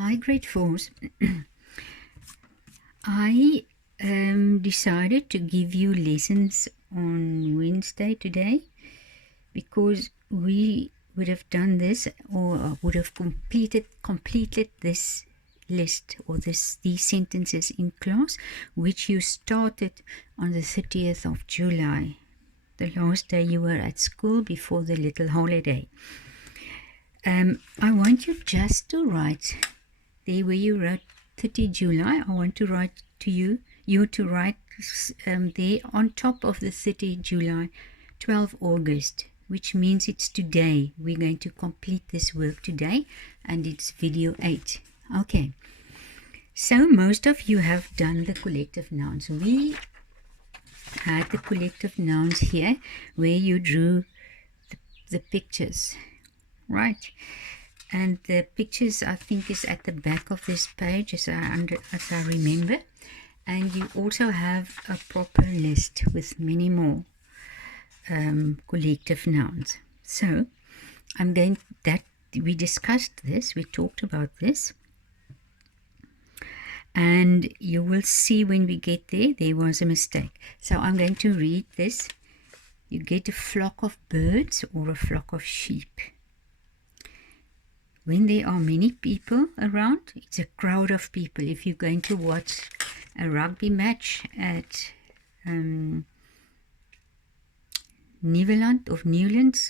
Hi, grade fours. I decided to give you lessons on Wednesday today because we would have done this or would have completed this list or these sentences in class, which you started on the 30th of July, the last day you were at school before the little holiday. I want you just to write there where you wrote 30 July. I want to write to you to write there on top of the 30 July, 12 August, which means it's today. We're going to complete this work today, and it's video 8. Okay, so most of you have done the collective nouns. We had the collective nouns here where you drew the pictures, right? And the pictures, I think, is at the back of this page, as I remember. And you also have a proper list with many more collective nouns. So we discussed this, we talked about this. And you will see when we get there was a mistake. So I'm going to read this. You get a flock of birds or a flock of sheep. When there are many people around, it's a crowd of people. If you're going to watch a rugby match at Newlands,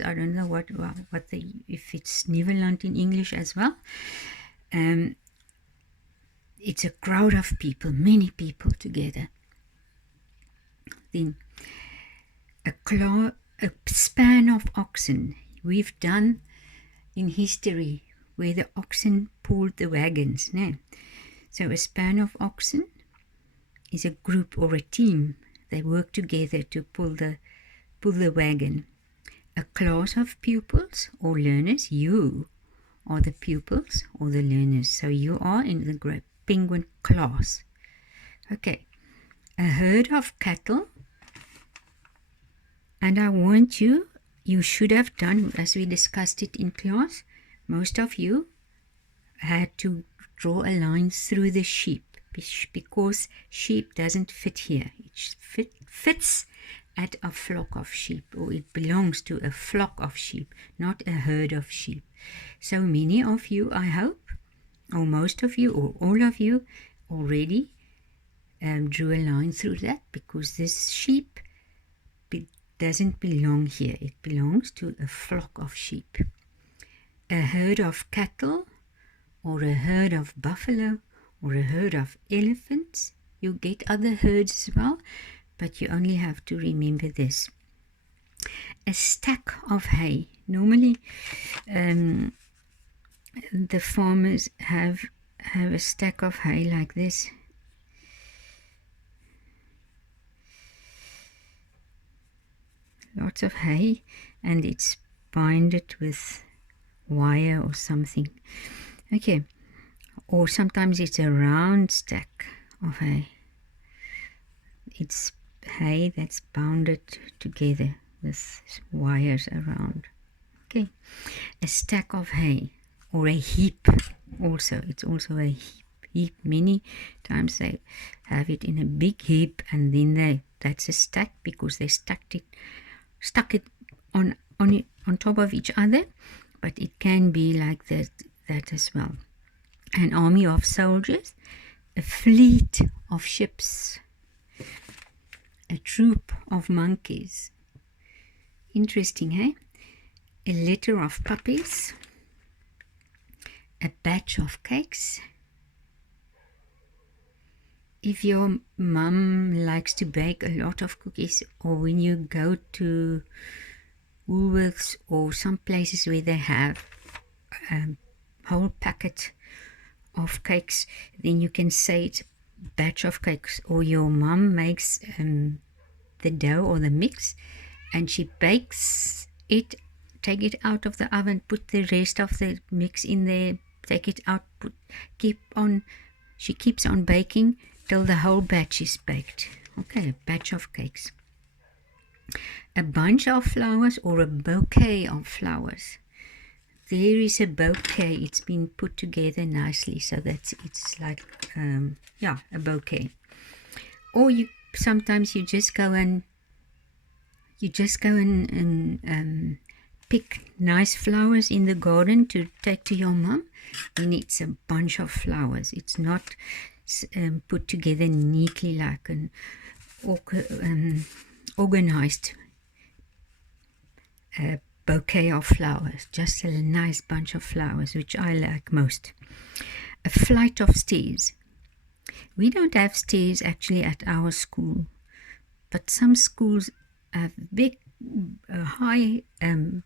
I don't know if it's Newland in English as well. It's a crowd of people, many people together. Then a span of oxen. We've done in history where the oxen pulled the wagons. No? So a span of oxen is a group or a team. They work together to pull the wagon. A class of pupils or learners. You are the pupils or the learners. So you are in the great penguin class. Okay. A herd of cattle. And I want you should have done, as we discussed it in class, most of you had to draw a line through the sheep because sheep doesn't fit here. It fits at a flock of sheep, or it belongs to a flock of sheep, not a herd of sheep. So many of you, I hope, or most of you, or all of you already drew a line through that, because this sheep doesn't belong here. It belongs to a flock of sheep. A herd of cattle, or a herd of buffalo, or a herd of elephants. You get other herds as well, but you only have to remember this. A stack of hay. Normally, the farmers have a stack of hay like this. Lots of hay, and it's binded with wire or something. Okay, or sometimes it's a round stack of hay. It's hay that's bounded together with wires around. Okay, a stack of hay, or a heap also. It's also a heap. Many times they have it in a big heap, and then that's a stack because they stuck it on top of each other, but it can be like that as well. An army of soldiers, a fleet of ships, a troop of monkeys. Interesting, eh? A litter of puppies, a batch of cakes. If your mum likes to bake a lot of cookies, or when you go to Woolworths or some places where they have a whole packet of cakes, then you can say it's a batch of cakes. Or your mum makes the dough or the mix, and she bakes it, take it out of the oven, put the rest of the mix in there, take it out, she keeps on baking till the whole batch is baked. Okay, a batch of cakes. A bunch of flowers or a bouquet of flowers. there is a bouquet. It's been put together nicely, so that it's like yeah, a bouquet. Or sometimes you just go and pick nice flowers in the garden to take to your mom, and it's a bunch of flowers. It's not put together neatly like an organized bouquet of flowers, just a nice bunch of flowers, which I like most. A flight of stairs. We don't have stairs actually at our school, but some schools have big high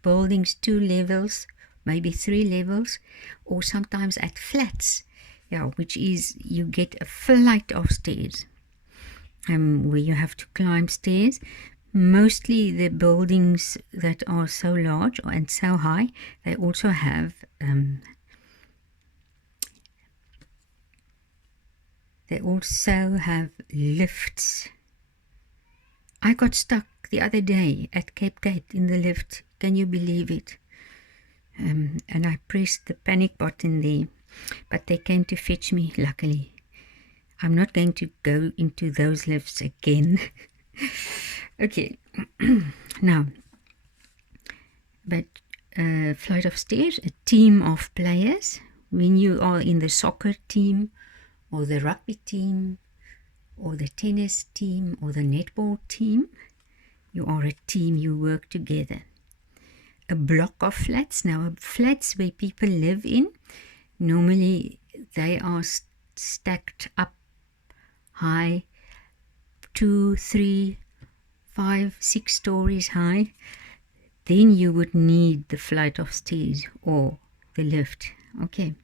buildings, 2 levels, maybe 3 levels, or sometimes at flats, yeah, which is you get a flight of stairs where you have to climb stairs. Mostly the buildings that are so large and so high, they also have lifts. I got stuck the other day at Cape Gate in the lift. Can you believe it? And I pressed the panic button there, but they came to fetch me, luckily. I'm not going to go into those lifts again. Okay, now, but flight of stairs, a team of players. When you are in the soccer team or the rugby team or the tennis team or the netball team, you are a team, you work together. A block of flats. Now, flats where people live in, normally they are stacked up high, 2, 3, 5, 6 stories high. Then you would need the flight of stairs or the lift. Okay,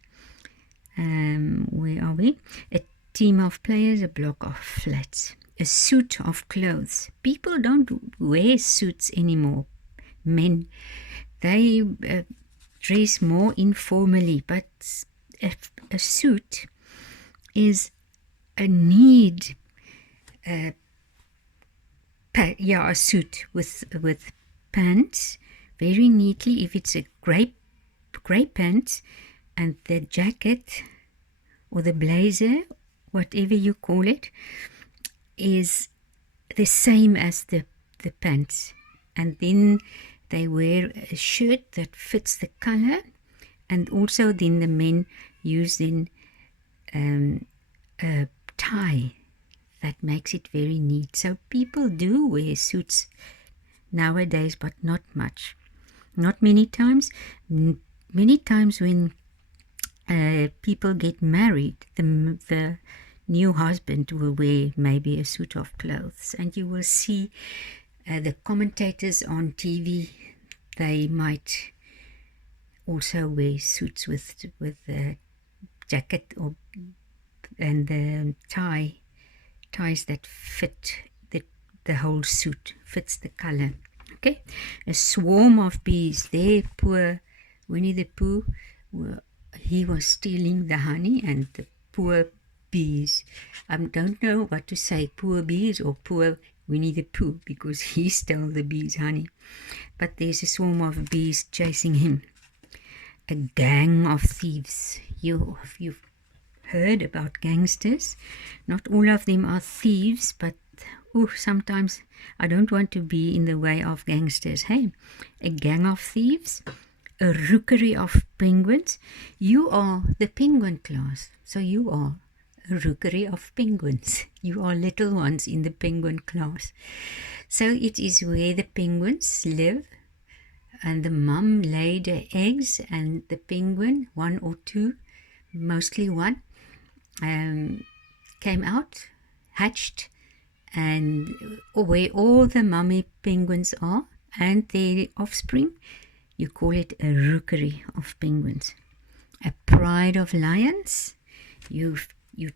where are we? A team of players, a block of flats. A suit of clothes. People don't wear suits anymore. Men, they dress more informally, but a suit is a need. A suit with pants, very neatly. If it's a grey pants, and the jacket or the blazer, whatever you call it, is the same as the pants. And then they wear a shirt that fits the color, and also then the men use then a tie that makes it very neat. So people do wear suits nowadays, but not much. Not many times. Many times when people get married, the new husband will wear maybe a suit of clothes, and you will see the commentators on TV, they might also wear suits with a jacket and the ties that fit the whole suit, fits the color. Okay, a swarm of bees. There, poor Winnie the Pooh, he was stealing the honey, and the poor bees. I don't know what to say, poor bees or poor Winnie the Pooh, because he stole the bees' honey. But there's a swarm of bees chasing him. A gang of thieves. You've heard about gangsters. Not all of them are thieves, but sometimes I don't want to be in the way of gangsters. Hey, a gang of thieves. A rookery of penguins. You are the penguin class, so you are a rookery of penguins. You are little ones in the penguin class. So it is where the penguins live, and the mum laid her eggs, and the penguin, 1 or 2, mostly 1, came out, hatched, and where all the mummy penguins are and their offspring, you call it a rookery of penguins. A pride of lions. You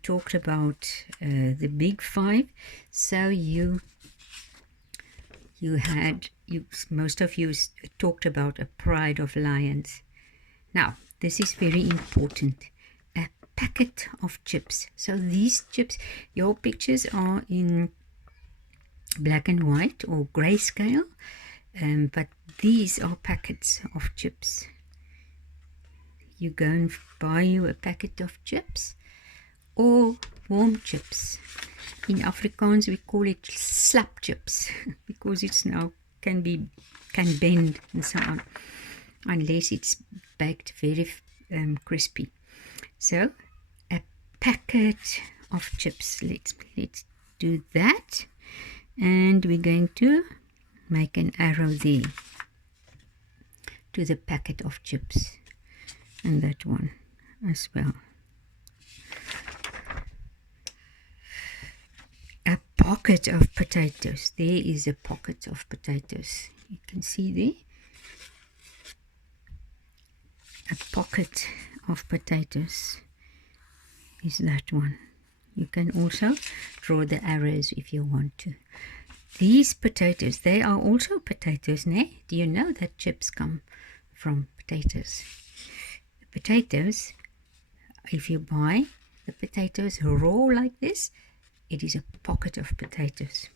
talked about the big 5, so most of you talked about a pride of lions. Now, this is very important. A packet of chips. So these chips, your pictures are in black and white or grayscale, but these are packets of chips. you go and buy you a packet of chips or warm chips. In Afrikaans we call it slap chips because it's now can bend and so on, unless it's baked very crispy. So a packet of chips. Let's do that, and we're going to make an arrow there to the packet of chips, and that one as well. A pocket of potatoes. There is a pocket of potatoes. You can see there. A pocket of potatoes is that one. You can also draw the arrows if you want to. These potatoes, they are also potatoes, ne? Do you know that chips come from potatoes? The potatoes, if you buy the potatoes raw like this, it is a pocket of potatoes.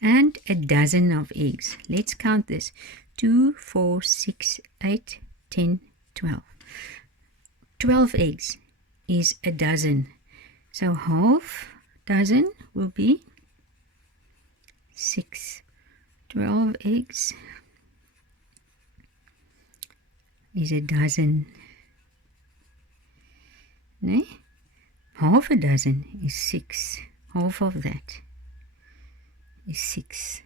And a dozen of eggs. Let's count this. 2, 4, 6, 8, 10, 12. 12 eggs is a dozen. So half dozen will be 6. 12 eggs is a dozen. Ne? Half a dozen is 6. Half of that is 6.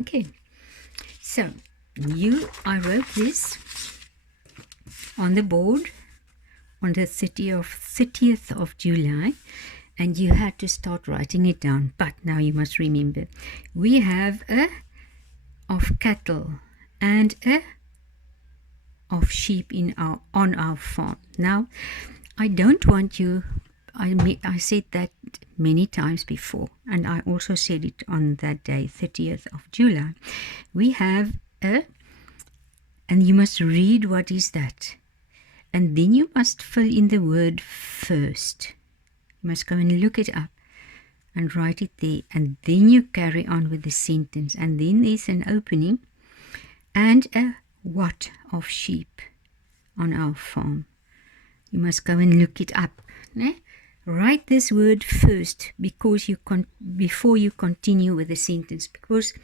Okay. So I wrote this on the board on the 30th of July, and you had to start writing it down. But now you must remember, we have a of cattle and a of sheep on our farm. Now, I don't want you, I said that many times before, and I also said it on that day, 30th of July. We have a, and you must read what is that. And then you must fill in the word first. You must go and look it up and write it there. And then you carry on with the sentence. And then there's an opening and a what of sheep on our farm. You must go and look it up. Ne? Write this word first before you continue with the sentence. Because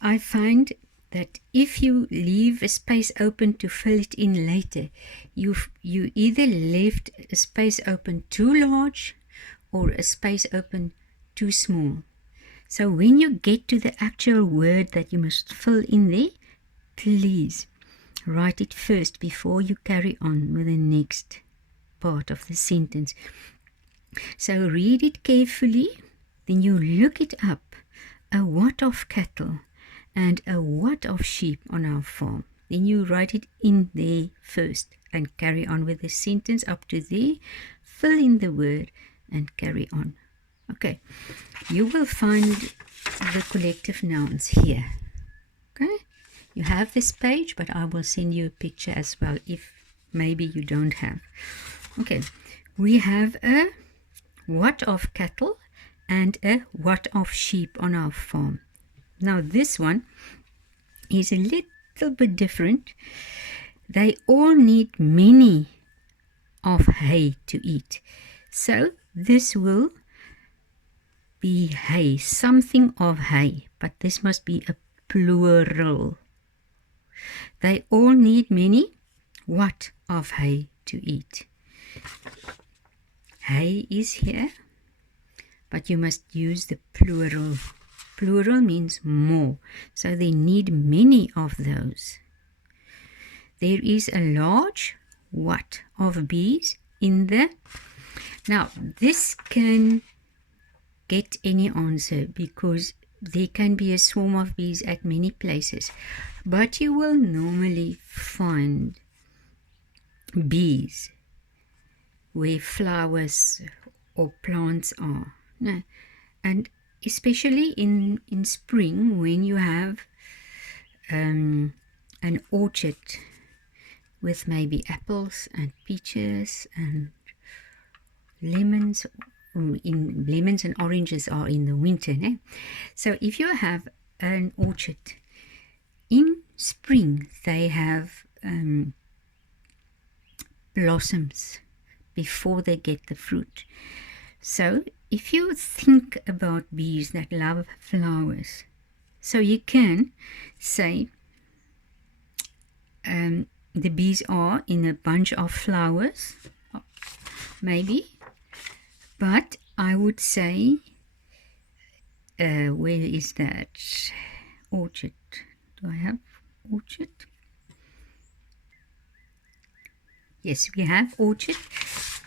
I find that if you leave a space open to fill it in later, you either left a space open too large or a space open too small. So when you get to the actual word that you must fill in there, please write it first before you carry on with the next part of the sentence. So read it carefully, then you look it up. A what of cattle and a what of sheep on our farm. Then you write it in there first and carry on with the sentence up to there. Fill in the word and carry on. Okay, you will find the collective nouns here. Okay, you have this page, but I will send you a picture as well if maybe you don't have. Okay, we have a what of cattle and a what of sheep on our farm. Now this one is a little bit different. They all need many of hay to eat. So this will be hay, something of hay, but this must be a plural. They all need many what of hay to eat. Hay is here, but you must use the plural. Plural means more, so they need many of those. There is a large what of bees in the... Now, this can get any answer because there can be a swarm of bees at many places, but you will normally find bees where flowers or plants are. No. And especially in spring, when you have an orchard with maybe apples and peaches and lemons. Lemons and oranges are in the winter. Ne? So if you have an orchard in spring, they have blossoms before they get the fruit. So if you think about bees that love flowers, so you can say the bees are in a bunch of flowers, maybe, but I would say, where is that? Orchard. Do I have orchard? Yes, we have orchard,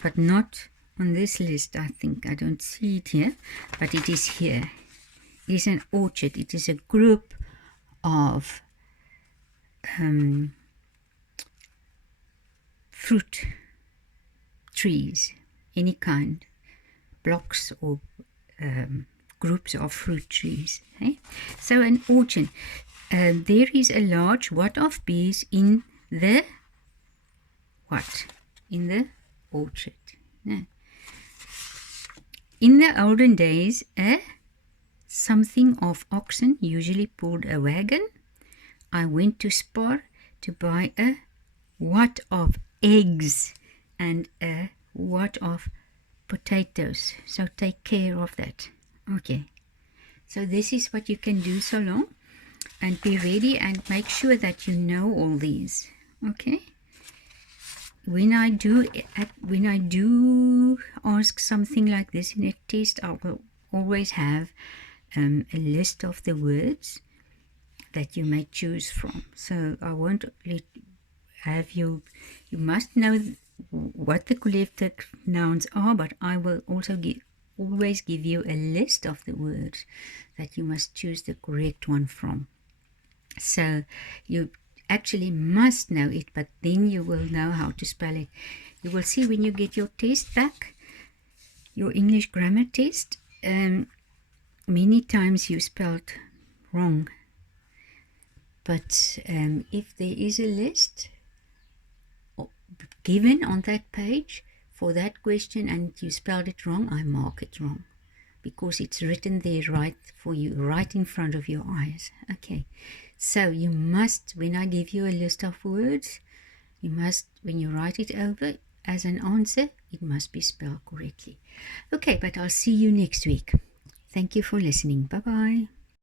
but not on this list, I think. I don't see it here, but it is here. It is an orchard. It is a group of fruit trees, any kind, blocks or groups of fruit trees. Okay? So an orchard. There is a large what of bees in the what? In the orchard. Yeah. In the olden days, something of oxen usually pulled a wagon. I went to Spar to buy a what of eggs and a what of potatoes. So take care of that. Okay. So this is what you can do so long. And be ready and make sure that you know all these. Okay. When I do ask something like this in a test, I will always have a list of the words that you may choose from. So I won't have you must know what the collective nouns are, but I will also always give you a list of the words that you must choose the correct one from. So you actually must know it, but then you will know how to spell it. You will see when you get your test back, your English grammar test, many times you spelled wrong. But if there is a list given on that page for that question and you spelled it wrong, I mark it wrong because it's written there right for you, right in front of your eyes. Okay. So you must, when I give you a list of words, you must, when you write it over as an answer, it must be spelled correctly. Okay, but I'll see you next week. Thank you for listening. Bye-bye.